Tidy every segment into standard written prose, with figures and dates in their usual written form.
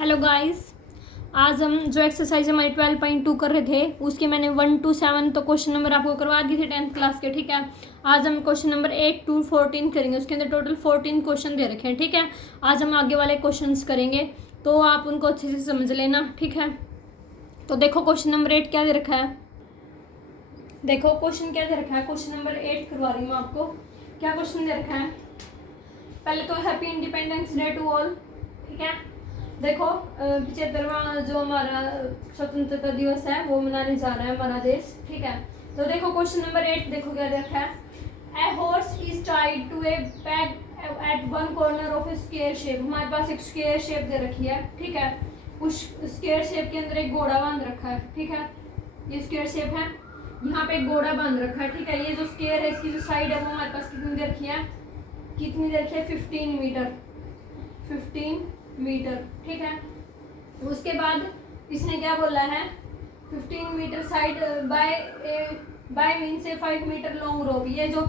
Hello guys. आज हम जो एक्सरसाइज हमारी 12.2 कर रहे थे उसके मैंने 1 to 7 तो क्वेश्चन नंबर आपको करवा दिए थे 10th क्लास के। ठीक है, आज हम क्वेश्चन नंबर 8 to 14 करेंगे। उसके अंदर टोटल 14 क्वेश्चन दे रखे हैं। ठीक है, आज हम आगे वाले क्वेश्चंस करेंगे तो आप उनको अच्छे से समझ लेना। ठीक है, तो देखो क्वेश्चन नंबर 8 क्या दे रखा है। देखो क्वेश्चन क्या दे रखा है। क्वेश्चन नंबर 8 करवा रही हूँ आपको। क्या क्वेश्चन दे रखा है। पहले तो happy Independence Day to all. ठीक है, देखो 75वां जो हमारा स्वतंत्रता दिवस है वो मनाने जा रहा है हमारा देश। ठीक है, तो देखो क्वेश्चन नंबर 8 देखो क्या देखा है। A horse is tied to a peg at one corner of a square shape. हमारे पास एक स्क्वायर शेप दे रखी है। ठीक है, उस स्क्वायर शेप के अंदर एक घोड़ा बांध रखा है। ठीक है, ये स्क्वायर शेप है, यहाँ पे एक घोड़ा बांध रखा है। ठीक है, ये जो स्क्वायर है इसकी जो साइड है वो हमारे पास कितनी दे रखी है, 15 मीटर। 15 मीटर। ठीक है, उसके बाद इसने क्या बोला है, 15 मीटर साइड बाय मीन से 5 मीटर लॉन्ग रोप। ये जो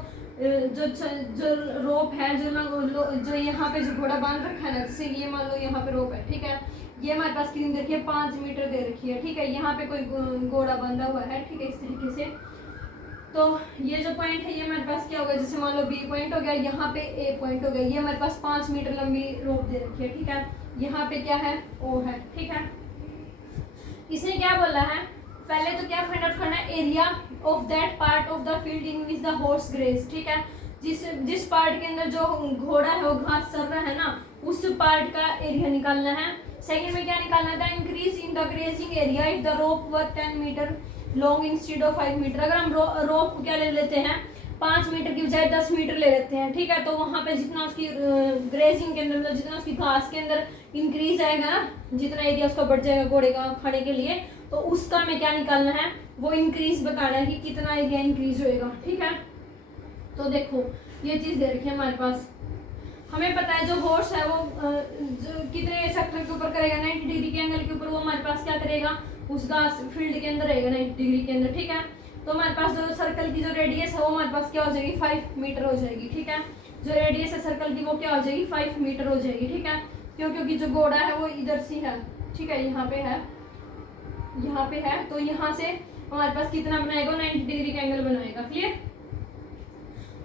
रोप है जो यहाँ पे जो घोड़ा बांध रखा है ना, जैसे ये मान लो यहाँ पे रोप है। ठीक है, ये हमारे पास कितनी दे रखी है, 5 मीटर दे रखी है। ठीक है, यहाँ पे कोई घोड़ा बांधा हुआ है। ठीक है, इस तरीके से। तो ये जो पॉइंट है ये हमारे पास क्या होगा, जैसे मान लो बी पॉइंट हो गया, यहाँ पे ए पॉइंट हो गया। ये हमारे पास 5 मीटर लंबी रोप दे रखी है। ठीक है, यहाँ पे क्या है, ओ है। ठीक है, इसने क्या बोला है, पहले तो क्या फाइंड आउट करना है, area of that part of the field in which the horse graze. ठीक है, जिस पार्ट के अंदर जो घोड़ा है वो घास चर रहा है ना, उस पार्ट का एरिया निकालना है। सेकंड में क्या निकालना था, increase in the grazing area if the rope were 10 metre long instead of 5 metre. अगर हम रोप को क्या ले लेते हैं, 5 मीटर की बजाय 10 मीटर ले लेते हैं। ठीक है, तो वहाँ पे जितना उसकी ग्रेजिंग के अंदर मतलब जितना उसकी घास के अंदर इंक्रीज आएगा ना, जितना एरिया उसका बढ़ जाएगा घोड़े का खाने के लिए, तो उसका हमें क्या निकालना है, वो इंक्रीज बताना है कि कितना एरिया इंक्रीज होएगा। ठीक है, तो देखो ये चीज दे रखी है हमारे पास। हमें पता है जो हॉर्स है वो जो कितने सेक्टर के ऊपर करेगा, 90 डिग्री के एंगल के ऊपर वो हमारे पास क्या करेगा, उसका फील्ड के अंदर रहेगा 90 डिग्री के अंदर। ठीक है, तो हमारे पास जो सर्कल की जो रेडियस है वो हमारे पास क्या हो जाएगी, 5 मीटर हो जाएगी। ठीक है, जो रेडियस है सर्कल की वो क्या हो जाएगी, 5 मीटर हो जाएगी। ठीक है, क्योंकि जो घोड़ा है वो इधर से है। ठीक है, यहाँ पे है, यहाँ पे है, तो यहाँ से हमारे पास कितना बनाएगा, 90 डिग्री का एंगल बनाएगा। क्लियर।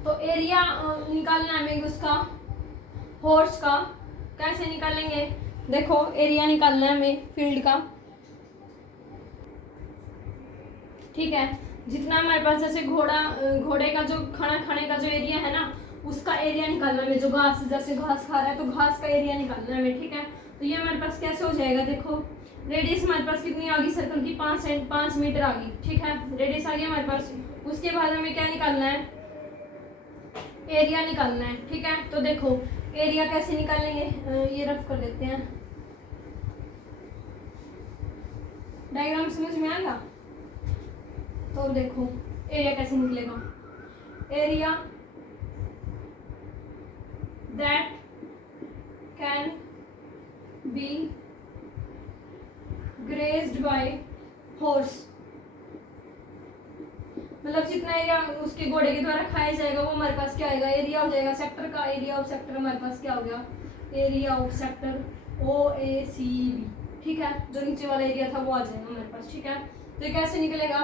तो एरिया निकालना है हमें उसका, हॉर्स का। कैसे निकालेंगे, देखो एरिया निकालना है हमें फील्ड का। ठीक है, जितना हमारे पास जैसे घोड़े का जो खाना खाने का जो एरिया है ना, उसका एरिया निकालना है हमें। जो घास जैसे घास खा रहा है तो घास का एरिया निकालना है हमें। ठीक है, तो ये हमारे पास कैसे हो जाएगा, देखो रेडियस हमारे पास कितनी आ गई सर्कल की, 5 मीटर आ गई। ठीक है, रेडियस आ गई हमारे पास। उसके बाद हमें क्या निकालना है, एरिया निकालना है। ठीक है, तो देखो एरिया कैसे निकालेंगे, ये रफ कर देते हैं, डायग्राम समझ में आएगा। तो देखो एरिया कैसे निकलेगा, area that can be grazed bye horse, मतलब जितना एरिया उसके घोड़े के द्वारा खाया जाएगा वो हमारे पास क्या आएगा, एरिया हो जाएगा सेक्टर का। एरिया ऑफ सेक्टर हमारे पास क्या हो गया, एरिया ऑफ सेक्टर OACB। ठीक है, जो नीचे वाला एरिया था वो आ जाएगा हमारे पास। ठीक है, तो ये कैसे निकलेगा,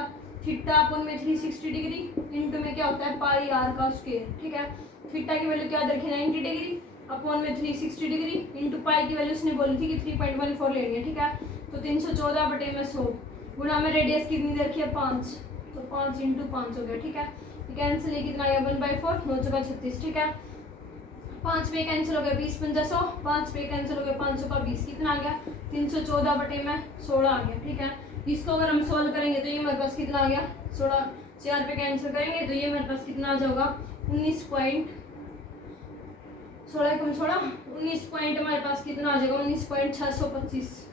थीटा अपन में 360 डिग्री इंटू में क्या होता है, पाई आर का स्क्वायर। ठीक है, थीटा की वैल्यू क्या रखी है, 90 डिग्री, अपन में 360 डिग्री इंटू पाई की वैल्यू उसने बोली थी कि 3.14 लेनी है। ठीक है, तो 314/100 गुणा में रेडियस कितनी दे रखी है, 5, तो 5 इंटू 5 हो गया। ठीक है, कैंसिल है कितना आया, 1/4, 9 चौका 36। ठीक है, 5 पे कैंसिल हो गया, 20 पंजा 100, 5 पे कैंसिल हो गया, 500 का 20, कितना आ गया, 314/16 आ गया। ठीक है, इसको अगर हम सोल्व करेंगे तो ये हमारे पास कितना आ गया, 16, 4 पे कैंसिल करेंगे तो ये हमारे पास कितना आ जाएगा, 19 पॉइंट हमारे पास कितना आ जाएगा, 19.625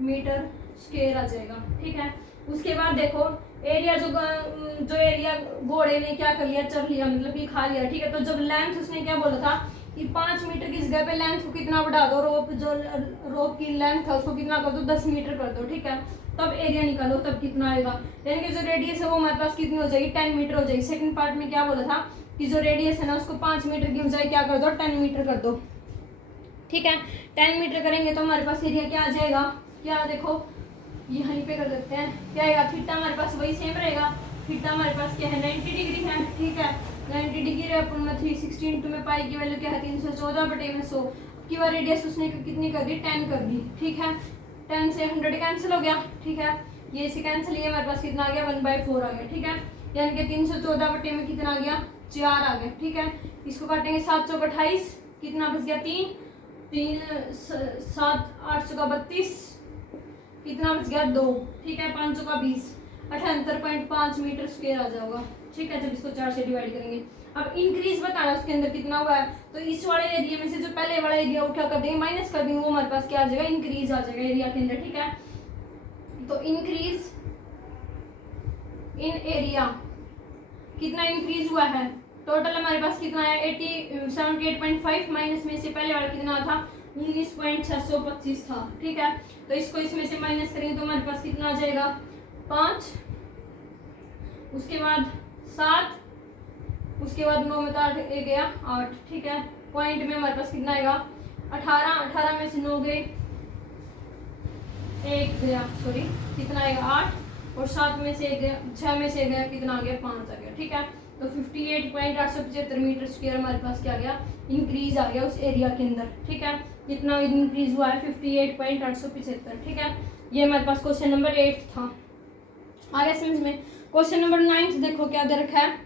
मीटर स्क्वायर आ जाएगा। ठीक है, उसके बाद देखो एरिया जो एरिया घोड़े ने क्या कर लिया, चर लिया, मतलब कि खा लिया। ठीक है, तो जब लेंथ उसने क्या बोला था कि 5 मीटर की जगह पे लेंथ को कितना बढ़ा दो, रोप की लेंथ है उसको कितना कर दो, 10 मीटर कर दो। ठीक है, तब एरिया निकालो तब कितना आएगा, यानी कि जो रेडियस है वो हमारे पास कितनी हो जाएगी, 10 मीटर हो जाएगी। सेकंड पार्ट में क्या बोला था कि जो रेडियस है ना उसको 5 मीटर की बजाय क्या कर दो, 10 मीटर कर दो। ठीक है। 10 मीटर करेंगे तो हमारे पास एरिया क्या आ जाएगा, क्या देखो यहीं पे कर देते हैं, क्या आएगा, थीटा हमारे पास वही सेम रहेगा, थीटा हमारे पास क्या है 90 डिग्री है, ठीक है। 90 डिग्री अपन में 360 इंटू में पाई की वैल्यू क्या है 314/100 की बार रेडियस उसने कितनी कर दी 10 कर दी, ठीक है। 10 से 100 कैंसिल हो गया, ठीक है, ये से कैंसिल, ये हमारे पास कितना आ गया 1/4 आ गया, ठीक है। यानी कि 314 में कितना आ गया 4 आ गया, ठीक है। इसको काटेंगे 7 चौक 28, कितना बच गया 3 7 8 चौका 32, कितना बच गया 2, ठीक है। 5 चौका 20, 78.5 मीटर स्क्वायर आ जाएगा, ठीक है, जब इसको 4 से डिवाइड करेंगे। अब इंक्रीज बताना उसके अंदर कितना हुआ है, तो इस वाले एरिया में से जो पहले वाला एरिया उठा कर देंगे माइनस कर देंगे, वो हमारे पास क्या आ जाएगा इंक्रीज आ जाएगा एरिया के अंदर, ठीक है। तो इंक्रीज इन एरिया कितना इंक्रीज हुआ है, टोटल हमारे पास कितना है 78.5 माइनस में से पहले वाला कितना था 19.625 था, ठीक है। तो इसको इसमें से माइनस करेंगे तो हमारे पास कितना आ जाएगा 5, उसके बाद 7, उसके बाद 9 में तो 8 गया 8, ठीक है। पॉइंट में हमारे पास कितना आएगा 18 में से 9 गए 1 गया, सॉरी कितना आएगा 8, और 7 में से 1 गया, 6 में से गया कितना आ गया 5 आ गया, ठीक है। तो 58.875 मीटर स्क्वायर हमारे पास क्या आ गया इंक्रीज आ गया उस एरिया के अंदर, ठीक है। कितना इंक्रीज हुआ है 58.875, ठीक है। ये हमारे पास क्वेश्चन नंबर 8 था। आगे समझ में क्वेश्चन नंबर 9 देखो क्या दे रखा है,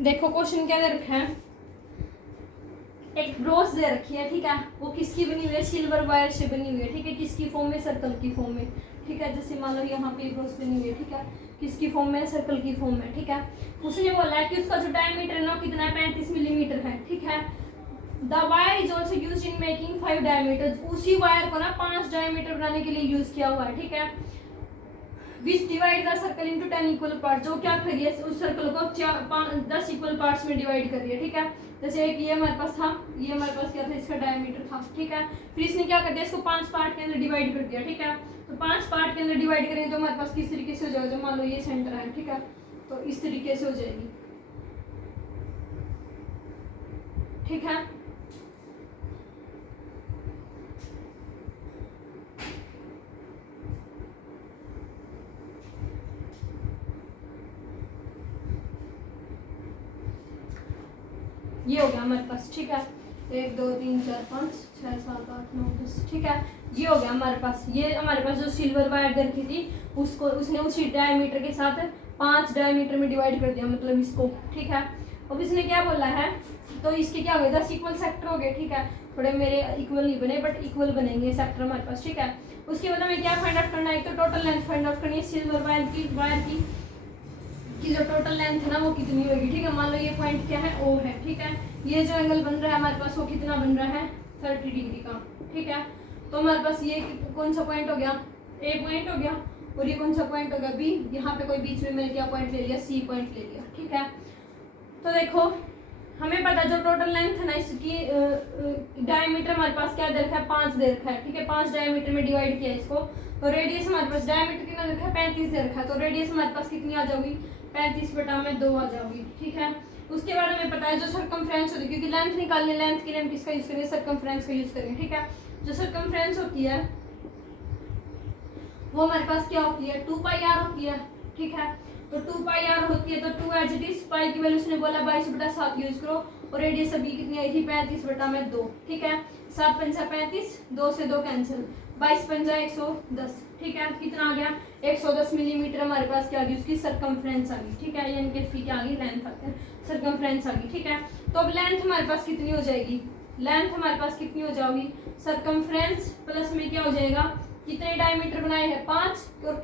देखो क्वेश्चन क्या दे रखा है, एक ब्रोस दे रखी है, ठीक है। वो किसकी बनी हुई है सिल्वर वायर से बनी हुई है, ठीक है। किसकी फॉर्म में सर्कल की फॉर्म में, ठीक है। जैसे मान लो यहाँ पे ब्रोस बनी हुई है, ठीक है, किसकी फॉर्म में सर्कल की फॉर्म में, ठीक है। उसने बोला है कि उसका जो डायमीटर है ना कितना है 35 मिलीमीटर है, ठीक है। The wire is also use in making 5 diameter, उसी वायर को ना 5 डायमीटर बनाने के लिए यूज किया हुआ है, ठीक है। विच divide the circle into 10 equal part, जो क्या कर रही है उस सर्कल को 10 इक्वल पार्ट्स में डिवाइड कर रही है, ठीक है। जैसे एक ये हमारे पास था, ये हमारे पास क्या था इसका डायमीटर था, ठीक है। फिर इसने क्या कर दिया इसको 5 पार्ट के अंदर डिवाइड कर दिया, ठीक है। तो 5 पार्ट के अंदर डिवाइड करेंगे तो हमारे पास किस तरीके से हो जाएगा, जो मान लो ये सेंटर है, ठीक है, तो इस तरीके से हो जाएगी, ठीक है। ये हो गया हमारे पास, ठीक है। 1 2 3 4 5 6 7 8 9 10, ठीक है। ये हो गया हमारे पास, ये हमारे पास जो सिल्वर वायर दे रखी थी उसको उसने उसी डायमीटर के साथ 5 डायमीटर में डिवाइड कर दिया, मतलब इसको, ठीक है। अब इसने क्या बोला है, तो इसके क्या हो गए 10 इक्वल सेक्टर हो गए, ठीक है। थोड़े मेरे इक्वल नहीं बने बट इक्वल बनेंगे सेक्टर हमारे पास, ठीक है। उसके बाद हमें क्या फाइंड आउट करना है, तो टोटल लेंथ फाइंड आउट करनी है सिल्वर वायर की जो टोटल लेंथ है ना वो कितनी होगी, ठीक है। मान लो ये पॉइंट क्या है ओ है, ठीक है। ये जो एंगल बन रहा है हमारे पास वो कितना बन रहा है 30 डिग्री का, ठीक है। तो हमारे पास ये कौन सा पॉइंट हो गया ए पॉइंट हो गया, और ये कौन सा पॉइंट हो गया बी, यहाँ पे कोई बीच में मैंने क्या पॉइंट ले लिया सी पॉइंट ले लिया, ठीक है। तो देखो हमें पता जो टोटल लेंथ है ना इसकी डायमीटर हमारे पास क्या दे रखा है 5 दे रखा है, ठीक है। 5 डायमीटर में डिवाइड किया इसको, तो रेडियस हमारे पास डायमीटर कितना दे रखा है 35 दे रखा है, तो रेडियस हमारे पास कितनी आ जाएगी 35/2 आ जाएगी, ठीक है। उसके बाद हमें पता है जो सर्कमफ्रेंस होती है, क्योंकि लेंथ निकालने लेंथ के लिए हम किसका यूज करेंगे सर्कमफ्रेंस का यूज करेंगे, ठीक है। जो सर्कमफ्रेंस होती है वो हमारे पास क्या होती है 2πr होती है, ठीक है। तो 2πr होती है तो 2 एज इट इज, पाई की वैल्यू उसने बोला 22/7 यूज करो, और रेडियस अभी कितनी आई थी 35/2, ठीक है। 7 पंजा 35, 2 से 2 कैंसिल, 22 पंजा 110, ठीक है। कितना आ गया 110 मिलीमीटर हमारे पास क्या आ गई उसकी सर्कमफ्रेंस आ गई, ठीक है। यानी कि इसकी क्या आ गई लेंथ आ गई, सर्कमफ्रेंस आ गई, ठीक है। तो अब लेंथ हमारे पास कितनी हो जाएगी, लेंथ हमारे पास कितनी हो जाएगी सर्कमफ्रेंस प्लस में क्या हो जाएगा कितने डायमीटर बनाए हैं 5, और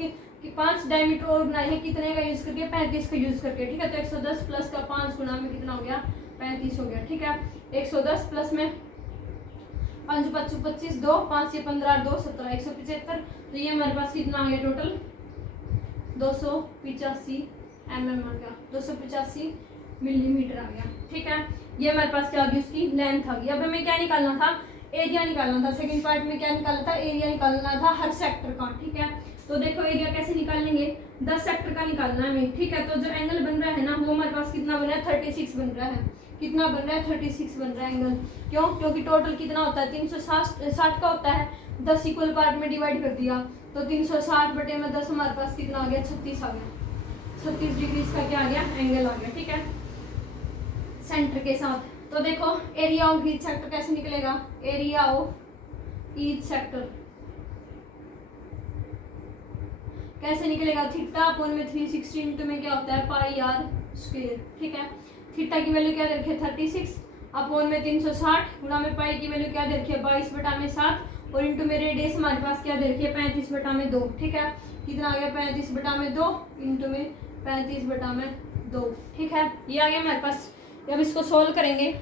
5 डायमीटर और बनाए हैं कितने का यूज करके 35 का यूज करके, ठीक है। तो 110 प्लस का 5 गुना में कितना हो गया 35 हो गया, ठीक है। 110 प्लस में 5 5 25 2 5 से 15 2 17 175, तो ये हमारे पास कितना आ गया टोटल 285 mm आ गया, 285 मिलीमीटर आ गया, ठीक है। ये हमारे पास क्या आ गई उसकी लेंथ आ गई। अब हमें क्या निकालना था एरिया निकालना था, सेकंड पार्ट में क्या निकालना था एरिया निकालना था हर सेक्टर का, ठीक है। तो देखो एरिया कैसे निकाल लेंगे, 10 सेक्टर का निकालना है हमें, ठीक है। तो जो एंगल बन रहा है ना वो हमारे पास कितना बन रहा है, 36 बन रहा है। कितना बन रहा है, 36 बन रहा है एंगल। क्यों? क्योंकि टोटल कितना होता है, 360 का होता है, 10 इक्वल पार्ट में डिवाइड कर दिया, तो 360 बटे में 10 हमारे पास कितना आ गया, 36 आ गया। 36 डिग्री इसका क्या आ गया, एंगल आ गया, ठीक है, सेंटर के साथ। तो देखो एरिया ऑफ ईच सेक्टर कैसे निकलेगा, एरिया ऑफ ईच सेक्टर कैसे निकलेगा, थीटा अपॉन में 360 इंटू में क्या होता है, पाई आर स्क्वायर, ठीक है। थीटा की वैल्यू क्या दे रखी है, 36 अपॉन में 360 गुणा में पाई की वैल्यू क्या दे रखी है, 22/7 और इंटू में रेडियस हमारे पास क्या दे रखी है, 35/2, ठीक है। कितना आ गया, 35/2 इंटू में 35/2, ठीक है। ये आ गया हमारे पास। अब इसको सोल्व करेंगे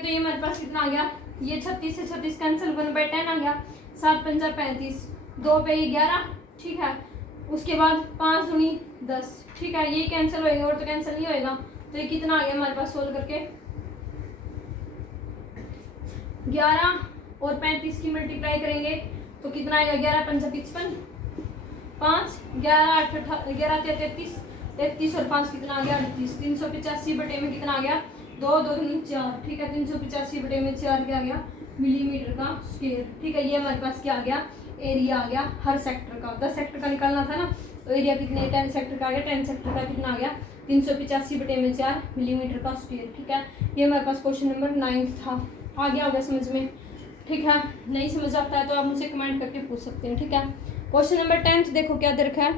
तो ये हमारे पास कितना आ गया, ये 36 से 36 कैंसिल, 1/10 आ गया, 7 पंजा 35, 2 पे 11, ठीक है। उसके बाद 5 दूनी 10, ठीक है, ये कैंसिल होएगा और तो कैंसिल नहीं होएगा। तो ये कितना आ गया हमारे पास सोल्व करके, 11 और 35 की मल्टीप्लाई करेंगे तो कितना आएगा, 11 पंजा 55, 5 11 8 11 33, 33 और 5 कितना आ गया, 38। 385 बटे में कितना आ गया, 2 2 दूनी 4, ठीक है। 385 बटे में 4 क्या आ गया, मिलीमीटर का स्क्वायर, ठीक है। ये हमारे पास क्या आ गया, एरिया आ गया हर सेक्टर का। 10 सेक्टर का निकालना था ना, तो एरिया कितने, 10 सेक्टर का आ गया, 10 सेक्टर का कितना आ गया, 385 बटे में 4 मिलीमीटर का स्क्वायर, ठीक है। ये हमारे पास क्वेश्चन नंबर 9 था। आ गया होगा समझ में, ठीक है। नहीं समझ आता है तो आप मुझसे कमेंट करके पूछ सकते हैं, ठीक है। क्वेश्चन नंबर 10 देखो क्या दे रखा है,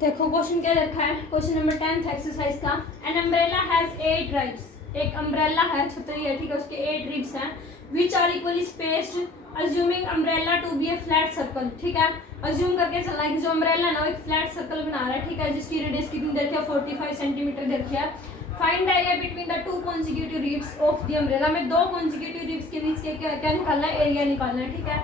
देखो क्वेश्चन क्या दे रखा है, क्वेश्चन नंबर 10 एक्सरसाइज का। एन अम्ब्रेला हैज 8 रिब्स, एक अम्ब्रेला है, छतरी है, ठीक है, उसके 8 रिब्स हैं, which are equally spaced, assuming umbrella to be a flat circle, ठीक है। अज्यूम करके चलना है कि जो अम्ब्रेला है ना वो एक फ्लैट सर्कल बना रहा है, ठीक है, जिसकी रेडियस कितनी दे रखी है, 45 सेंटीमीटर दे रखी है। Find area between the 2 consecutive ribs of the umbrella, में 2 कॉन्जिक्यूटिव रिब्स के बीच के क्या निकालना है, एरिया निकालना है, ठीक है।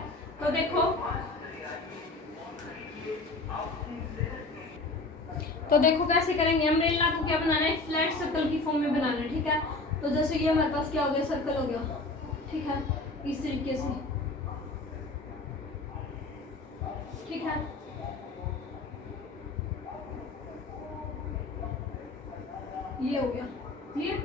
तो देखो कैसे करेंगे, अम्ब्रेला को क्या बनाना है, फ्लैट सर्कल की फॉर्म में बनाना है, ठीक है। तो जैसे ये हमारे पास क्या हो गया, सर्कल हो गया, ठीक है, इस तरीके से, ठीक है। ये हो गया क्लियर।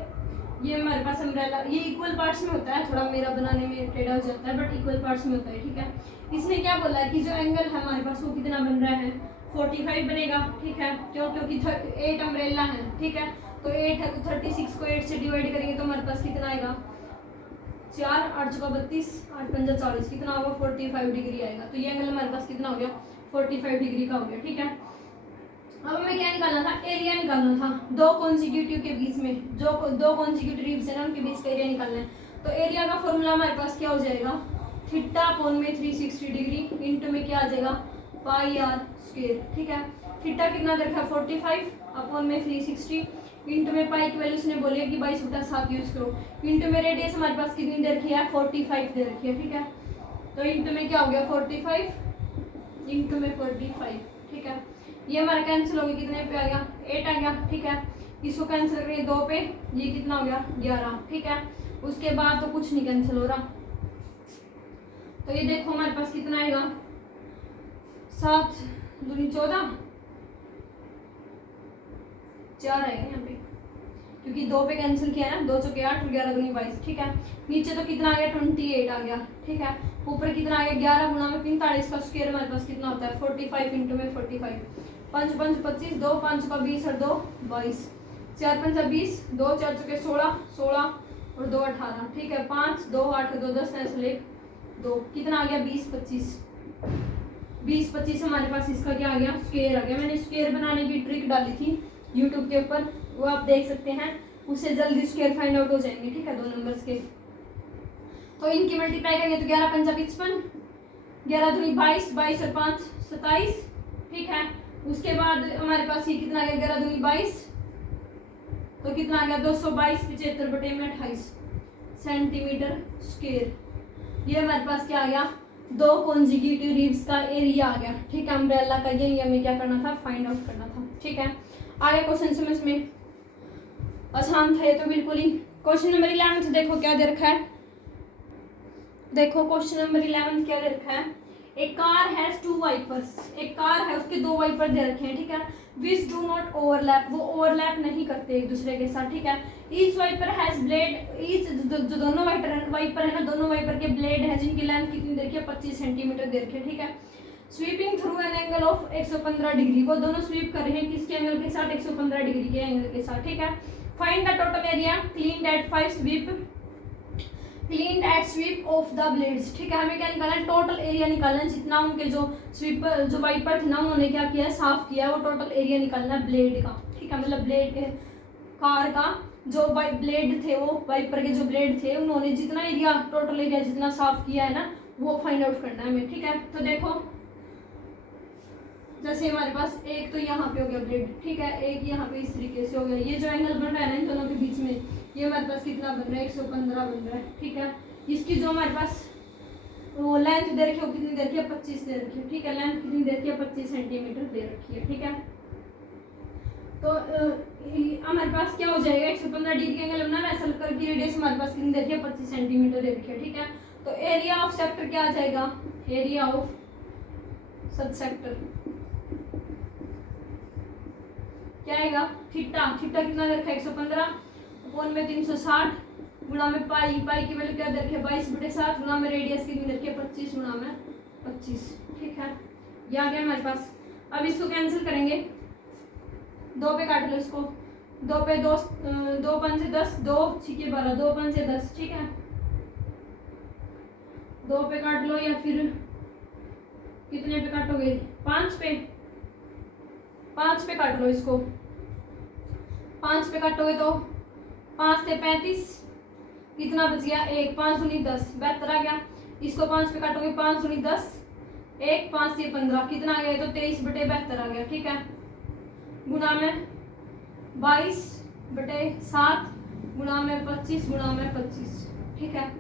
ये हमारे पास अम्ब्रेला, ये इक्वल पार्ट्स में होता है, थोड़ा मेरा बनाने में टेढ़ा हो जाता है, बट इक्वल पार्ट्स में होता है, ठीक है। इसने क्या बोला है कि जो एंगल है हमारे पास वो कितना बन रहा है, 45 बनेगा, ठीक है। क्योंकि 8 अम्ब्रेला है, ठीक है। तो 8 है तो 36 को 8 से डिवाइड करेंगे तो हमारे पास कितना आएगा, 4 8 चौका 32, 8 पंजा 40, कितना होगा, 45 डिग्री आएगा। तो ये एंगल हमारे पास कितना हो गया, 45 डिग्री का हो गया, ठीक है। अब हमें क्या निकालना था, एरिया निकालना था, 2 कॉन्जिक्यूटिव के बीच में, जो 2 कॉन्जिक्यूटिव रिब्स है ना उनके बीच का एरिया निकालना है। तो एरिया का फॉर्मूला हमारे पास क्या हो जाएगा, थीटा अपॉन में 360 डिग्री इंटू में क्या आ जाएगा, पाई आर स्क्वायर, ठीक है। थीटा कितना दे रखा है, 45 अपॉन में 360 इंटू में पाई की वैल्यू उसने बोली है कि 22/7 यूज करो, इंटू में रेडियस हमारे पास कितनी दे रखी है, 45 दे रखी है, ठीक है। तो इंटू में क्या हो गया, 45 इंटू में 45, ठीक है। ये हमारा कैंसिल हो गया, कितने पे आ गया, 8 आ गया, ठीक है। इसको कैंसिल करेंगे 2 पे, ये कितना हो गया, 11, ठीक है। उसके बाद तो कुछ नहीं कैंसिल हो रहा, तो ये देखो हमारे पास कितना आएगा, 7 दूनी 14, 4 आएगा यहाँ पे, क्योंकि 2 पे कैंसिल किया ना, 2 चौके 8 और 11 दूनी 22, ठीक है। नीचे तो कितना आ गया, 28 आ गया, ठीक है। ऊपर कितना आ गया, 11 गुणा में 45 का स्क्वायर हमारे पास कितना होता है, 45 इंटू में 45, 5 5 25, 2 5 का 20 और 2 22, 4 5 20, 2 4 चौके 16 16 और 2 18, ठीक है। 5 2 8 2 10 ऐसे 2, कितना आ गया, 20 25, 20 25 हमारे पास इसका क्या आ गया, स्क्वायर आ गया। मैंने स्क्वायर बनाने की ट्रिक डाली थी यूट्यूब के ऊपर, वो आप देख सकते हैं, उससे जल्दी स्क्वायर फाइंड आउट हो जाएंगे, ठीक है, 2 नंबर्स के। तो इनकी मल्टीप्लाई करेंगे तो 11 पंजा 55, 11 दूनी 22, 22 और 5 27, ठीक है। उसके बाद हमारे पास ये कितना आ गया, 11 दूनी 22, तो कितना आ गया, 222 75 बटे में 28 सेंटीमीटर स्क्वायर। ये हमारे पास क्या आ गया, 2 कॉन्जिक्यूटिव रिब्स का एरिया आ गया, ठीक है, अम्ब्रेला का। यही हमें क्या करना था, फाइंड आउट करना था, ठीक है। आगे क्वेश्चन समझ में आसान था ये तो बिल्कुल ही। क्वेश्चन नंबर 11 देखो क्या दे रखा है, देखो क्वेश्चन नंबर 11 क्या दे रखा है, एक कार हैज टू वाइपर्स, एक कार है उसके दो वाइपर दे रखे हैं, ठीक है, विच डू नॉट ओवरलैप, वो ओवरलैप नहीं करते एक दूसरे के साथ, ठीक है। Each wiper has blade, each जो दोनों वाइपर है ना, दोनों वाइपर के ब्लेड है जिनकी लेंथ कितनी दे रखी है, 25 सेंटीमीटर दे रखी है, ठीक है। Sweeping through an angle of 115 degree, वो दोनों स्वीप कर रहे हैं किसके एंगल के साथ, 115 डिग्री के एंगल के साथ, ठीक है। Find the total area clean at 5 sweep, clean at sweep of the blades, ठीक है। हमें क्या निकालना है, टोटल एरिया निकालना है, जितना उनके जो स्वीपर जो वाइपर थे ना उन्होंने क्या किया है, साफ किया है, वो टोटल एरिया निकालना है ब्लेड का, ठीक है। मतलब ब्लेड कार का जो ब्लेड थे, वो वाइपर के जो ब्लेड थे उन्होंने जितना एरिया, टोटल एरिया जितना साफ किया है ना, वो फाइंड आउट करना है हमें, ठीक है। तो देखो जैसे हमारे पास एक तो यहाँ पे हो गया ब्लेड, ठीक है, एक यहाँ पे इस तरीके से हो गया, ये जो एंगल बन रहा है ना इन दोनों के बीच में, ये हमारे पास कितना बन रहा है, 115 बन रहा है, ठीक है। इसकी जो हमारे पास वो लेंथ दे रखी है, वो कितनी दे रखी है, 25 दे रखी है, ठीक है। लेंथ कितनी दे रखी है, 25 सेंटीमीटर दे रखी है, ठीक है। तो हमारे पास क्या हो जाएगा, 115 डिग्री एंगल बना है, सर्कल की रेडियस हमारे पास कितनी दे रखी है, 25 सेंटीमीटर दे रखी है, ठीक है। तो एरिया ऑफ सेक्टर क्या आ जाएगा, एरिया ऑफ सब सेक्टर क्या आएगा, थीटा, थीटा कितना दे रखा है, 115 अपॉन में 360 गुणा में पाई, पाई की वैल्यू क्या दे रखी है, 22/7 गुणा में रेडियस कितनी दे रखी है, 25 गुणा में 25, ठीक है। ये आ गया हमारे पास। अब इसको कैंसिल करेंगे, 2 पे काट लो इसको, 2 पे 2, 2 5 से 10, 2 6 12, 2 5 से 10, ठीक है। 2 पे काट लो या फिर कितने पे काटोगे, 5 पे, 5 पे काट लो इसको, 5 पे काटोगे तो 5 से 35 कितना बच गया, 1, 5 दूनी 10, 72 आ गया। इसको 5 पे काटोगे, 5 दूनी 10, 1, 5 से 15 कितना आ गया, तो 23/72 आ गया, ठीक है। गुणा में 22/7 गुणा में 25 गुणा में 25, ठीक है।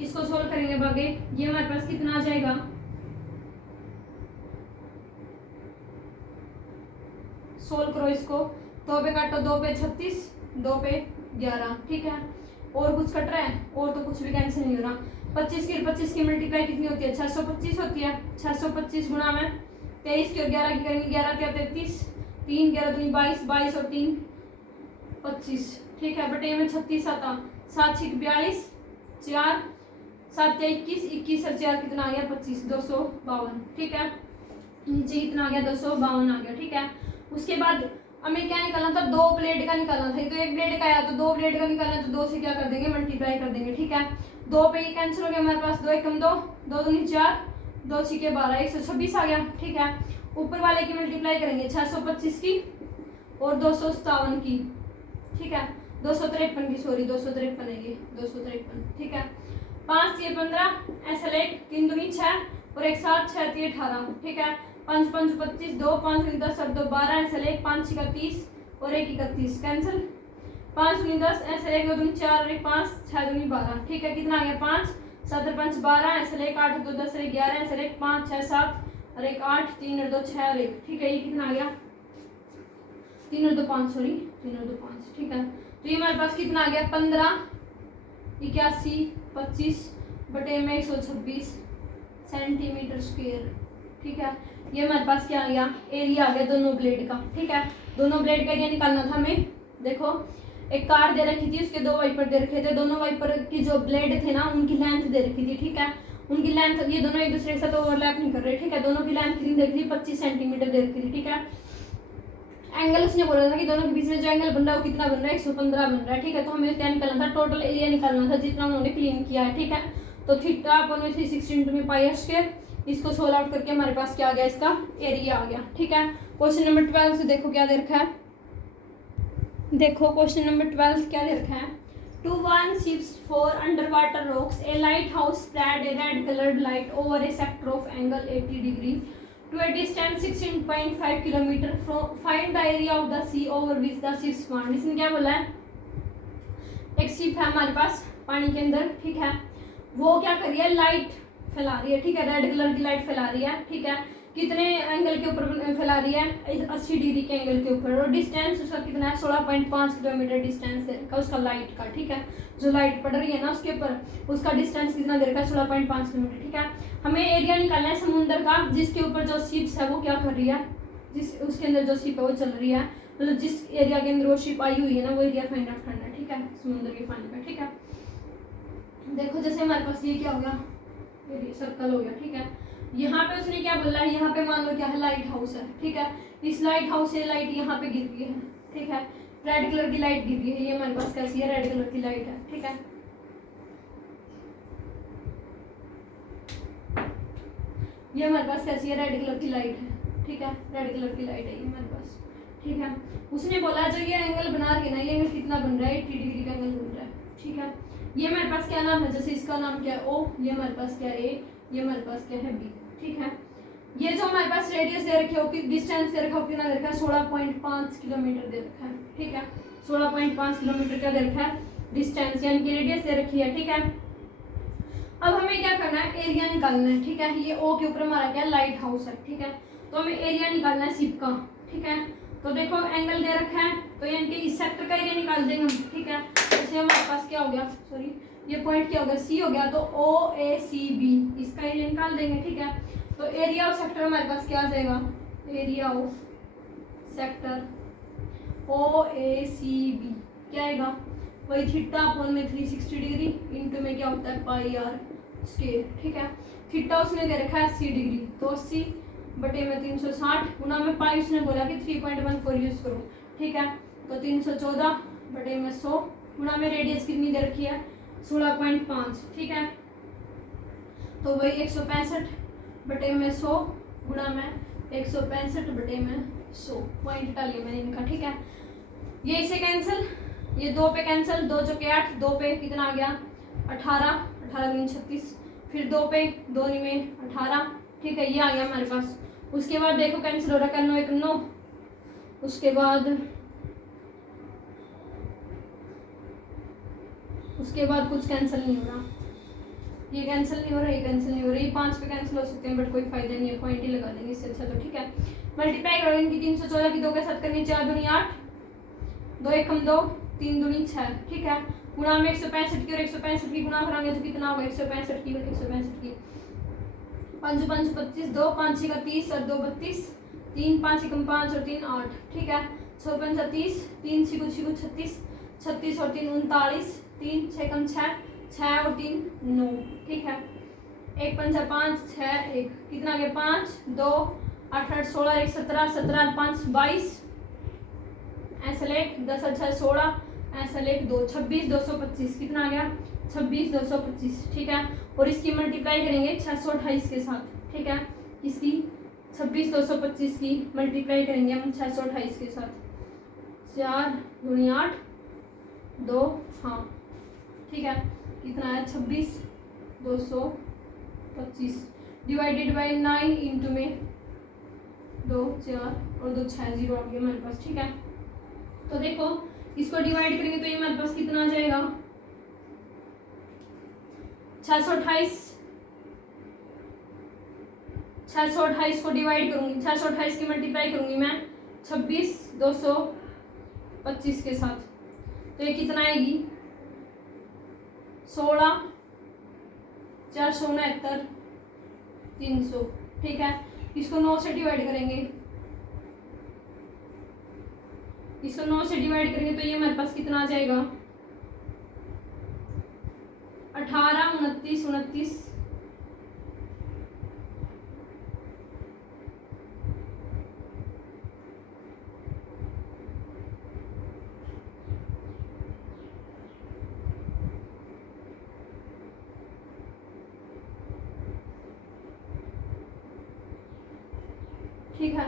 इसको सोल्व करेंगे बागे, ये हमारे पास कितना आ जाएगा, सोल्व करो इसको, 2 पे काटो, 2 पे 36, 2 पे 11, ठीक है। और कुछ कट रहा है, और तो कुछ भी कैंसिल नहीं हो रहा। 25 की मल्टीप्लाई कितनी होती है, 625 होती है, 625 गुणा में 23 की और 11 की करेंगे, 11 क्या 33, 3 11 दूनी 22, 22 और 3 25, ठीक है। बटे में 36 आता, 7 6 42, 4 7 21, 21 और 4 कितना आ गया, 25, 252, ठीक है। नीचे कितना आ गया, 252 आ गया, ठीक है। उसके बाद हमें क्या निकालना था, 2 ब्लेड का निकालना था, तो 1 ब्लेड का आया, तो 2 ब्लेड का निकालना है, तो 2 से क्या कर देंगे, मल्टीप्लाई कर देंगे, ठीक है। 2 पे ये कैंसिल हो गया हमारे पास, 2 1 2, 2 दूनी 4, 2 6 12, 126 आ गया, ठीक है। ऊपर वाले की मल्टीप्लाई करेंगे, 625 की और 257 की, ठीक है, 253 की, सॉरी 253 है ये, 253, ठीक है। 5 6 15, SL1 3 दूनी 6 और 1 7 6 3 18, ठीक है। 5 5 25, 2 5 10 और 2 12, SL1 5 6 30 और 1 31 कैंसिल, 5 दूनी 10, SL1 2 दूनी 4 और 1 5 6 दूनी 12, ठीक है। कितना आ गया, 5 7 और 5 12, SL1 8 2 10 और 1 11, SL1 5 6 7 और 1 8 3 और 2 6 और 1, ठीक है। ये कितना आ गया, 3 और 2 5, सॉरी 3 और 2 5, ठीक है। तो ये हमारे पास कितना आ गया, 15 81 25 बटे में 126 सेंटीमीटर स्क्वायर, ठीक है। ये हमारे पास क्या आ गया, एरिया आ गया दोनों ब्लेड का, ठीक है। दोनों ब्लेड का एरिया निकालना था हमें। देखो एक कार दे रखी थी, उसके 2 वाइपर दे रखे थे, दोनों वाइपर की जो ब्लेड थे ना उनकी लेंथ दे रखी थी, ठीक है। उनकी लेंथ, ये दोनों एक दूसरे के साथ ओवरलैप नहीं कर रहे, ठीक है। दोनों की लेंथ कितनी दे रखी थी, 25 सेंटीमीटर दे रखी थी, ठीक है। एंगल उसने बोला था कि दोनों के बीच में जो एंगल बन रहा है वो कितना बन रहा है, 115 बन रहा है, ठीक है। तो हमें क्या निकालना था, टोटल एरिया निकालना था जितना उन्होंने क्लीन किया है, ठीक है। तो थीटा अपन में 360 में पाई स्क्वायर, इसको सोल्व आउट करके हमारे पास क्या आ गया, इसका एरिया आ गया, ठीक है। क्वेश्चन नंबर 12 से देखो क्या दे रखा है, देखो क्वेश्चन नंबर 12 क्या दे रखा है, 2 1 ships for underwater rocks, a lighthouse spread a red colored light over a sector of angle 80 degree to a distance 16.5 kilometer from, find the area of the sea over which the ships stand। इसमें क्या बोला है, एक ship है हमारे पास पानी के अंदर, ठीक है। वो क्या कर रही है, लाइट फैला रही है, ठीक है, रेड कलर की लाइट फैला रही है, ठीक है। कितने एंगल के ऊपर फैला रही है, 80 डिग्री के एंगल के ऊपर। और डिस्टेंस उसका कितना है, 16.5 किलोमीटर डिस्टेंस है का उसका लाइट का, ठीक है। जो लाइट पड़ रही है ना उसके ऊपर, उसका डिस्टेंस कितना दे रखा है, 16.5 किलोमीटर, ठीक है। हमें एरिया निकालना है समुद्र का जिसके ऊपर जो शिप्स है वो क्या कर रही है, जिस उसके अंदर जो शिप है वो चल रही है, मतलब जिस एरिया के अंदर वो शिप आई हुई है ना, वो एरिया फाइंड आउट करना है, ठीक है, समुद्र के पानी का, ठीक है। देखो जैसे हमारे पास ये क्या हो गया, ये सर्कल हो गया, ठीक है। यहाँ पे उसने क्या बोला है, यहाँ पे मान लो क्या है, लाइट हाउस है, ठीक है। इस लाइट हाउस से लाइट यहाँ पे गिर रही है, ठीक है, रेड कलर की लाइट गिर रही है, ये हमारे पास कैसी है, रेड कलर की लाइट है, ठीक है। ये हमारे पास कैसी है, रेड कलर की लाइट है, ठीक है, रेड कलर की लाइट है ये हमारे पास, ठीक है। उसने बोला जो ये एंगल बना रही है ना, ये एंगल कितना बन रहा है, 80 डिग्री का एंगल बन रहा है, ठीक है। ये हमारे पास क्या नाम है, जैसे इसका नाम क्या है ओ, ये हमारे पास क्या है ए, ये हमारे पास क्या है बी, ठीक है। ये जो हमारे पास रेडियस दे रखी है, डिस्टेंस दे रखा है, कितना दे रखा है, 16.5 किलोमीटर दे रखा है, ठीक है। 16.5 किलोमीटर का दे रखा है डिस्टेंस, यानी कि रेडियस दे रखी है, ठीक है। अब हमें क्या करना है, एरिया निकालना है, ठीक है। ये ओ के ऊपर हमारा क्या लाइट हाउस है, ठीक है। तो हमें एरिया निकालना है शिप का, ठीक है। तो देखो एंगल दे रखा है, तो यानी कि इस सेक्टर का एरिया निकाल देंगे हम, ठीक है। जैसे हमारे पास क्या हो गया, सॉरी ये पॉइंट क्या हो गया, सी हो गया, तो ओ ए सी बी, इसका एरिया निकाल देंगे, ठीक है। तो एरिया ऑफ सेक्टर हमारे पास क्या आ जाएगा, area of sector O A C B क्या आएगा, वही थीटा अपॉन में 360 डिग्री इंटू में क्या होता है पाई आर स्क्वायर, ठीक है। थीटा उसने दे रखा है 80 डिग्री, तो 80 बटे में 360 गुना में पाई उसने बोला कि 3.14 यूज करो, ठीक है। तो 314 बटे में 100 गुना में रेडियस कितनी दे रखी है, 16.5, ठीक है। तो वही 165 बटे में 100 गुना में 165 बटे में 100 पॉइंट डालिए मैंने इनका, ठीक है। ये इसे कैंसिल, ये 2 पे कैंसिल, 2 चौके 8, 2 पे कितना आ गया 18, 18 दूनी 36, फिर 2 पे 2 में 18, ठीक है, ये आ गया हमारे पास। उसके बाद देखो कैंसिल हो रहा है, 9 1 9, उसके बाद कुछ कैंसिल नहीं हो रहा, ये कैंसिल नहीं हो रहा, ये कैंसिल नहीं हो रहा, ये 5 पे कैंसिल हो सकते हैं बट कोई फायदा नहीं है, पॉइंट ही लगा देंगे इससे अच्छा, तो ठीक है। मल्टीप्लाई करोगे इनकी 314 की 2 के साथ करनी, 4 दूनी 8, 2 1 2, 3 दूनी 6, ठीक है। गुणा में 165 की और 165 की गुणा कराएंगे तो कितना होगा, 165 की और 165 की, 5 5 25, 2 5 6 30 और 2 32, 3 5 1 5 और 3 8, ठीक है। 6 5 30, 3 6 6 36, 36 और 3 39, 3 6 6, 6 और 3 9, ठीक है। 1 5 5 6 1 कितना आ गया, 5 2 8 8 16 1 17, 17 5 22, ऐसा लेख 10 6 16, ऐसा लेख 2 26 225, कितना आ गया 26 225, ठीक है। और इसकी मल्टीप्लाई करेंगे 628 के साथ, ठीक है। इसकी 26 225 की मल्टीप्लाई करेंगे हम 628 के साथ, 4 दूनी 8 2, हाँ ठीक है, कितना है 26 225 डिवाइडेड बाई 9 इंटू में 2 4 और 2 6 0 आ गया हमारे पास, ठीक है। तो देखो इसको डिवाइड करेंगे तो ये हमारे पास कितना आ जाएगा 628 को डिवाइड करूंगी, 628 की मल्टीप्लाई करूंगी मैं 26 225 के साथ, तो ये कितना आएगी 16 469 300, ठीक है। इसको 9 से डिवाइड करेंगे, इसको 9 से डिवाइड करेंगे तो ये हमारे पास कितना आ जाएगा 18 29 29, ठीक है।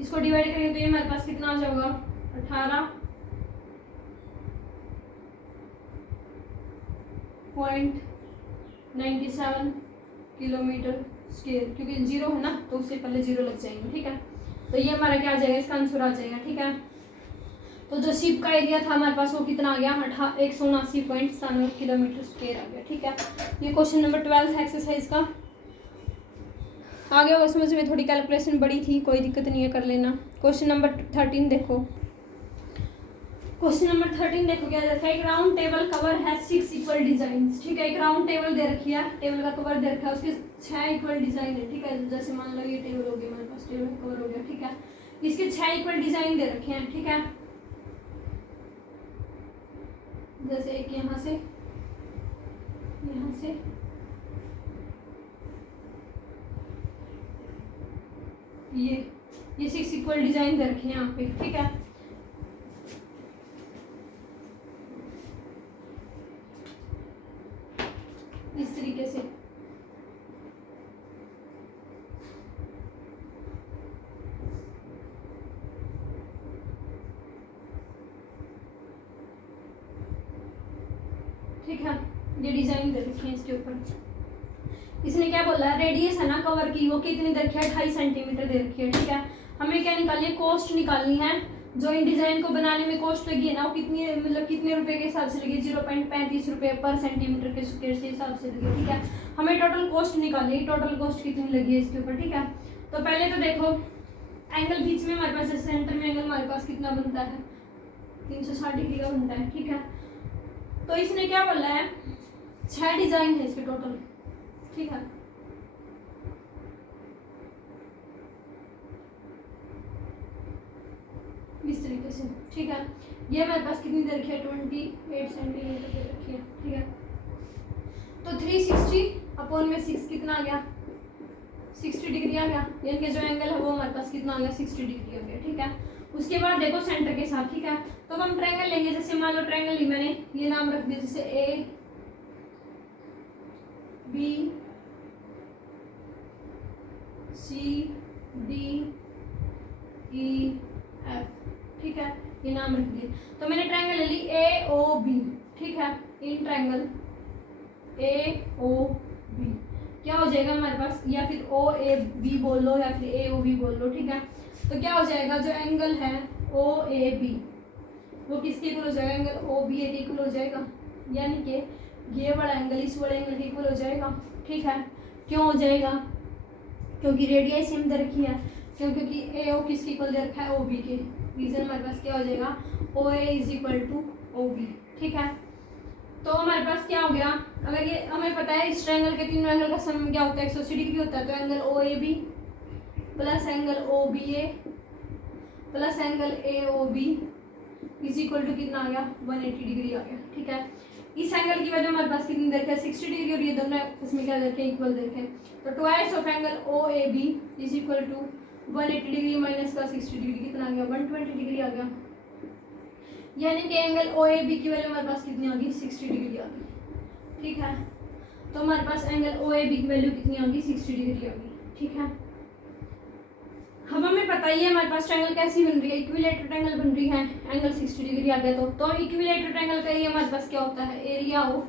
इसको डिवाइड करेंगे तो ये हमारे पास कितना आ जाएगा 18.97 किलोमीटर स्क्वायर, क्योंकि 0 है ना तो उससे पहले 0 लग जाएंगे, ठीक है। तो ये हमारा क्या आ जाएगा, इसका आंसर आ जाएगा, ठीक है। तो जो शिप का एरिया था हमारे पास वो कितना आ गया 179.97 किलोमीटर स्क्वायर आ गया, ठीक है। ये क्वेश्चन नंबर 12 था एक्सरसाइज का। आगे होगा समझ में, थोड़ी कैलकुलेशन बड़ी थी, कोई दिक्कत नहीं है, कर लेना। क्वेश्चन नंबर 13 देखो। क्वेश्चन नंबर 13 देखो क्या रखा है, एक राउंड टेबल कवर है 6 इक्वल डिजाइन। ठीक है, एक राउंड टेबल दे रखी है, टेबल का कवर दे रखा है, उसके 6 इक्वल डिजाइन है। ठीक है, जैसे मान लो ये टेबल हो गया, हमारे पास टेबल कवर हो गया। ठीक है, इसके 6 इक्वल डिजाइन दे रखे हैं। ठीक है, जैसे एक यहाँ से, ये 6 इक्वल डिजाइन दे रखे हैं यहाँ पे। ठीक है, इस तरीके से। ठीक है, ये डिजाइन दे रखे हैं इसके ऊपर। इसने क्या बोला है, रेडियस है ना कवर की, वो कितनी दे रखी है, 28 सेंटीमीटर दे रखी है। ठीक है, हमें क्या निकालनी है, कॉस्ट निकालनी है। जो इन डिजाइन को बनाने में कॉस्ट लगी है ना, वो कितनी, मतलब कितने रुपए के हिसाब से लगी, 0.35 रुपये पर सेंटीमीटर के स्क्वायर से हिसाब से लगी। ठीक है, हमें टोटल कॉस्ट निकालनी है, टोटल कॉस्ट कितनी लगी है इसके ऊपर। ठीक है, तो पहले तो देखो एंगल बीच में हमारे पास, सेंटर में एंगल हमारे पास कितना बनता है, 360 डिग्री का बनता है। ठीक है, तो इसने क्या बोला है, 6 डिजाइन है इसके टोटल। ठीक है, इस तरीके से। ठीक है, ये हमारे पास कितनी दे रखी है, 28 सेंटीमीटर दे रखी है। ठीक है, तो 360 अपॉन में 6 कितना आ गया, 60 डिग्री आ गया। यानी कि जो एंगल है वो हमारे पास कितना आ गया, 60 डिग्री आ गया। ठीक है, उसके बाद देखो सेंटर के साथ। ठीक है, तो हम ट्रायंगल लेंगे, जैसे मान लो ट्रायंगल ही मैंने ये नाम रख दिया, जैसे A B C D E F. ठीक है, ये नाम रख दिए। तो मैंने ट्रायंगल ले ली ए ओ बी। ठीक है, in triangle A O B क्या हो जाएगा हमारे पास, या फिर ओ ए बी बोल लो या फिर ए ओ बी बोल लो। ठीक है, तो क्या हो जाएगा, जो एंगल है ओ ए बी वो किसके इक्वल हो जाएगा, एंगल ओ बी ए के इक्वल हो जाएगा। यानी कि ये बड़ा एंगल इस बड़े एंगल के इक्वल हो जाएगा। ठीक है, क्यों हो जाएगा, क्योंकि रेडियस सेम दे रखी है, क्योंकि ए ओ किसके इक्वल दे रखा है, ओ बी के। रीजन हमारे पास क्या हो जाएगा, O A is equal to O B. ठीक है, तो हमारे पास क्या हो गया, अगर ये हमें पता है इस ट्रायंगल के तीनों एंगल का सम क्या होता है, 180 डिग्री होता है। तो angle O A B plus angle O B A plus angle A O B is equal to कितना आ गया, 180 डिग्री आ गया। ठीक है, इस एंगल की वजह हमारे पास कितनी दे रखी है, 60 डिग्री, और ये दोनों इसमें क्या दे रखे हैं, इक्वल दे रखे हैं। तो twice of angle O A B is equal to 180 degree minus का 60 डिग्री कितना आ गया, 120 डिग्री आ गया। यानी कि एंगल ओ ए बी की वैल्यू हमारे पास कितनी आ गई, 60 डिग्री आ गई। ठीक है, तो हमारे पास एंगल ओ ए बी की वैल्यू कितनी आ गई, 60 डिग्री आ गई। ठीक है, अब हमें पता ही है हमारे पास ट्रायंगल कैसी बन रही है, इक्विलेटरल ट्रायंगल बन रही है, एंगल 60 डिग्री आ गया। तो इक्विलेटरल ट्रायंगल का एरिया हमारे पास क्या होता है, area of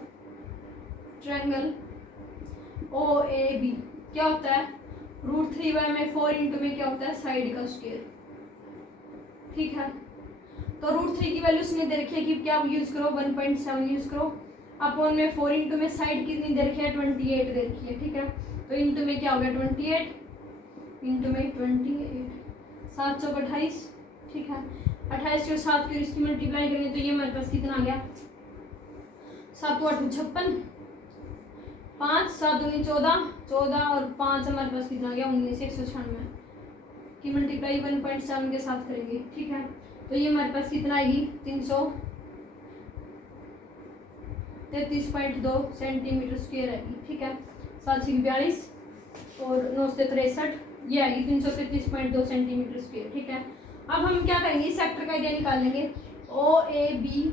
triangle O A B क्या होता है, √3/4 इंटू में क्या होता है, साइड का स्क्वायर। ठीक है, तो √3 की वैल्यू उसने दे रखी है कि क्या यूज करो, 1.7 यूज करो, अपॉन में 4 इंटू में साइड कितनी दे रखी है, 28 दे रखी है। ठीक है, तो इंटू में क्या हो गया, 28 इंटू में 28, 7 चौक 28। ठीक है, 28 को 7 की इसकी मल्टीप्लाई करेंगे तो ये हमारे पास कितना आ गया, 7 8 56, 5 7 दूनी 14, 14 और 5 हमारे पास कितना आ गया, 19, 196 की मल्टीप्लाई 1.7 के साथ करेंगे। ठीक है, तो ये हमारे पास कितना आएगी, 333.2 सेंटीमीटर स्क्वायर आएगी। ठीक है, 7 से 42 और 9 से 63, ये आएगी 333.2 सेंटीमीटर स्क्वायर। ठीक है, अब हम क्या करेंगे, इस सेक्टर का एरिया निकाल लेंगे। ओ ए बी,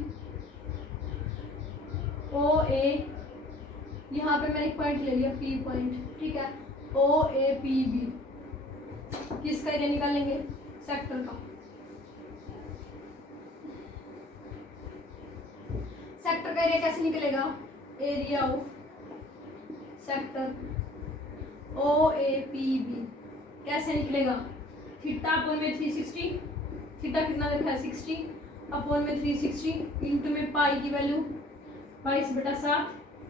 ओ ए, यहाँ पे मैंने एक पॉइंट ले लिया पी पॉइंट। ठीक है, ओ ए पी बी किसका एरिया निकाल लेंगे, सेक्टर का। सेक्टर का एरिया कैसे निकलेगा, area of sector O A P B कैसे निकलेगा, थीटा अपॉन में 360, थीटा कितना रखा है, 60 अपॉन में 360 इंटू में पाई की वैल्यू 22/7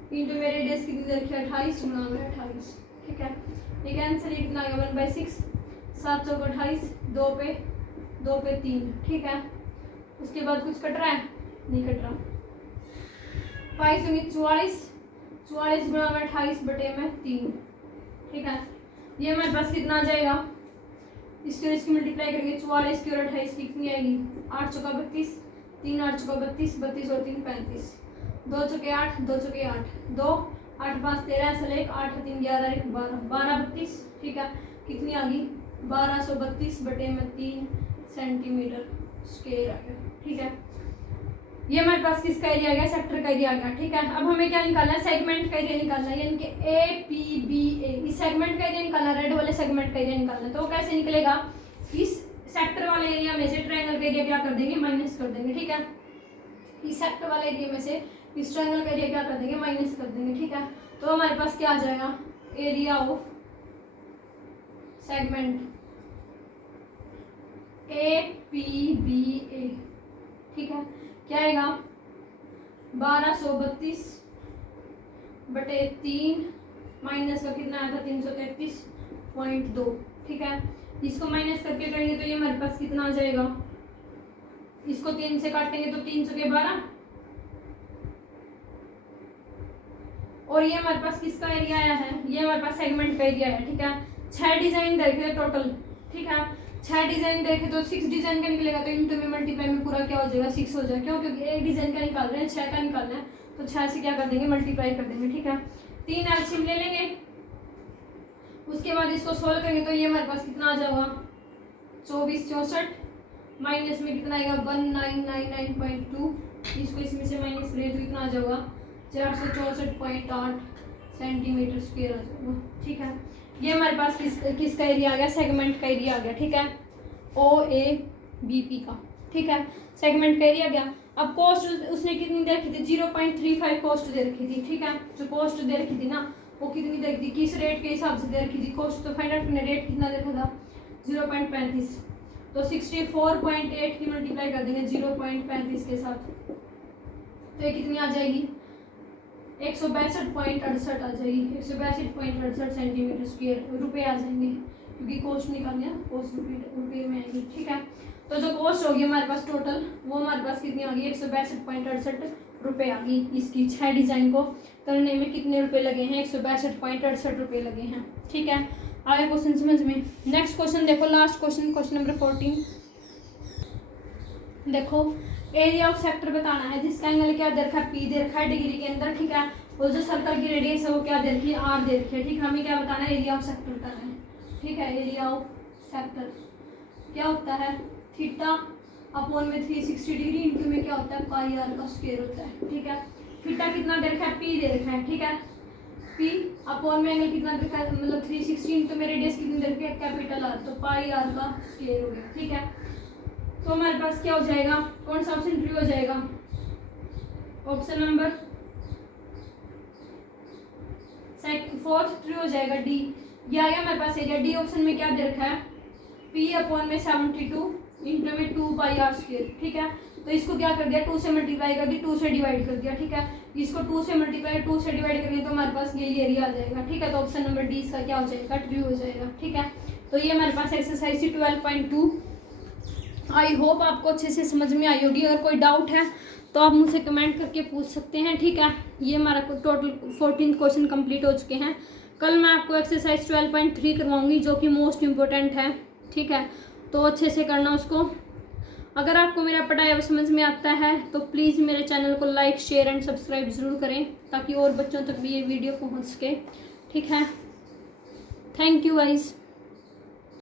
इंटू में रेडियस कितनी रखी है, 28 × 28। ठीक है, ये कैंसिल, ये कितना आ गया 1/6, 7 चौक 28, 2 पे 3, ठीक है। उसके बाद कुछ कट रहा है, नहीं कट रहा। 5 दूनी 44, 44 गुणा में 28 बटे में 3, ठीक है। ये हमारे पास कितना आ जाएगा, इसकी मल्टीप्लाई करेंगे 44 की और 28 की कितनी आएगी, 8 चौका 32, 3 8 चौका 32, 32 और 3 35, 2 चौके 8, 2 चौके 8, 2 8 5 13 ऐसा 1 8 3 11 1 12, 12 32, ठीक है। कितनी आ गई 1232 बटे में 3 सेंटीमीटर स्क्वायर आ गया, ठीक है। ये हमारे पास किसका एरिया आ गया, सेक्टर का एरिया आ गया, ठीक है। अब हमें क्या निकालना है, सेगमेंट का एरिया निकालना है, यानी कि APBA, इस सेगमेंट का एरिया निकालना है, रेड वाले सेगमेंट का एरिया निकालना है। तो कैसे निकलेगा, इस सेक्टर वाले एरिया में से ट्रायंगल का एरिया क्या कर देंगे, माइनस कर देंगे, ठीक है। इस सेक्टर वाले एरिया में से इस ट्रायंगल का एरिया क्या कर देंगे, माइनस कर देंगे, ठीक है। तो हमारे पास क्या आ जाएगा, एरिया ऑफ सेगमेंट APBA, ठीक है। क्या आएगा 1232 बटे 3 माइनस का कितना आया था 333.2, ठीक है। इसको माइनस करके करेंगे तो ये हमारे पास कितना आ जाएगा, इसको 3 से काटेंगे तो 3 चौके 12, और ये हमारे पास किसका एरिया आया है, ये हमारे पास सेगमेंट का एरिया है, ठीक है। 6 डिजाइन देखे टोटल, ठीक है। 6 डिजाइन देखे तो 6 डिजाइन का निकलेगा, तो इनटू में मल्टीप्लाई में पूरा क्या हो जाएगा 6 हो जाएगा, क्यों, क्योंकि एक डिजाइन का निकाल रहे हैं, 6 का निकालना है, तो 6 से क्या कर देंगे, मल्टीप्लाई कर देंगे, ठीक है। 3 एलसीएम ले लेंगे, उसके बाद इसको सोल्व करेंगे तो ये हमारे पास कितना आ जाएगा 24 64, माइनस में कितना आएगा 1999.2, इसको इसमें से माइनस करें तो कितना आ जाएगा 464.8 सेंटीमीटर स्क्वायर आ जाएगा, ठीक है। ये हमारे पास किसका एरिया आ गया, सेगमेंट का एरिया आ गया, ठीक है, OABP का, ठीक है। सेगमेंट का एरिया आ गया। अब कॉस्ट उसने कितनी दे रखी थी, 0.35 कॉस्ट दे रखी थी, ठीक है। जो कॉस्ट दे रखी थी ना वो कितनी दे रखी थी, किस रेट के हिसाब से दे रखी थी कॉस्ट, तो फाइंड आउट करने, रेट कितना देखा था 0.35, तो 64.8 की मल्टीप्लाई कर देंगे 0.35 के साथ, तो ये कितनी आ जाएगी 162.68 आ जाएगी, 162.68 सेंटीमीटर स्क्वायर, रुपए आ जाएंगे क्योंकि कॉस्ट निकालनी है, कॉस्ट रुपये में आएगी, ठीक है। तो जो कॉस्ट होगी हमारे पास टोटल, वो हमारे पास कितनी आ गई 162.68 रुपये आ गई। इसकी 6 डिजाइन को करने में कितने रुपए लगे हैं, 162.68 रुपये लगे हैं, ठीक है। आगे क्वेश्चन समझ में। नेक्स्ट क्वेश्चन देखो, लास्ट क्वेश्चन, क्वेश्चन नंबर 14। देखो एरिया ऑफ सेक्टर बताना है, जिसका एंगल क्या दे रखा है, P दे रखा है डिग्री के अंदर, ठीक है। और जो सर्कल की रेडियस है वो क्या दे रखी है, R दे रखी है, ठीक है। हमें क्या बताना है, एरिया ऑफ सेक्टर बताना है, ठीक है। एरिया ऑफ सेक्टर क्या होता है, थीटा अपॉन में 360 डिग्री इंटू में क्या होता है पाई आर का स्क्वायर होता है, ठीक है। थीटा कितना दे रखा है, P दे रखा है, ठीक है। P अपॉन में एंगल कितना दे रखा है, मतलब 360 इंटू में रेडियस कितनी दे रखी है कैपिटल R, तो पाई आर का स्क्वायर हो गया, ठीक है। तो हमारे पास क्या हो जाएगा, कौन सा ऑप्शन ट्रू हो जाएगा, ऑप्शन नंबर 4 ट्रू हो जाएगा, डी। ये आ गया हमारे पास एरिया। डी ऑप्शन में क्या दे रखा है, P अपॉन में 72 इंटू में 2 पाई आर स्क्वायर, ठीक है। तो इसको क्या कर दिया, 2 से मल्टीप्लाई कर दिया, 2 से डिवाइड कर दिया, ठीक है। इसको 2 से मल्टीप्लाई 2 से डिवाइड करेंगे तो हमारे पास यही एरिया आ जाएगा, ठीक है। तो ऑप्शन नंबर डी इसका क्या हो जाएगा, ट्रू हो जाएगा, ठीक है। तो ये हमारे पास एक्सरसाइज 12.2। आई होप आपको अच्छे से समझ में आई होगी। अगर कोई डाउट है तो आप मुझसे कमेंट करके पूछ सकते हैं, ठीक है। ये हमारा टोटल 14 क्वेश्चन कंप्लीट हो चुके हैं। कल मैं आपको एक्सरसाइज 12.3 करवाऊंगी जो कि मोस्ट इम्पोर्टेंट है, ठीक है। तो अच्छे से करना उसको। अगर आपको मेरा पढ़ाया हुआ समझ में आता है तो प्लीज़ मेरे चैनल को लाइक शेयर एंड सब्सक्राइब ज़रूर करें ताकि और बच्चों तक भी ये वीडियो पहुँच सके, ठीक है। Thank you guys.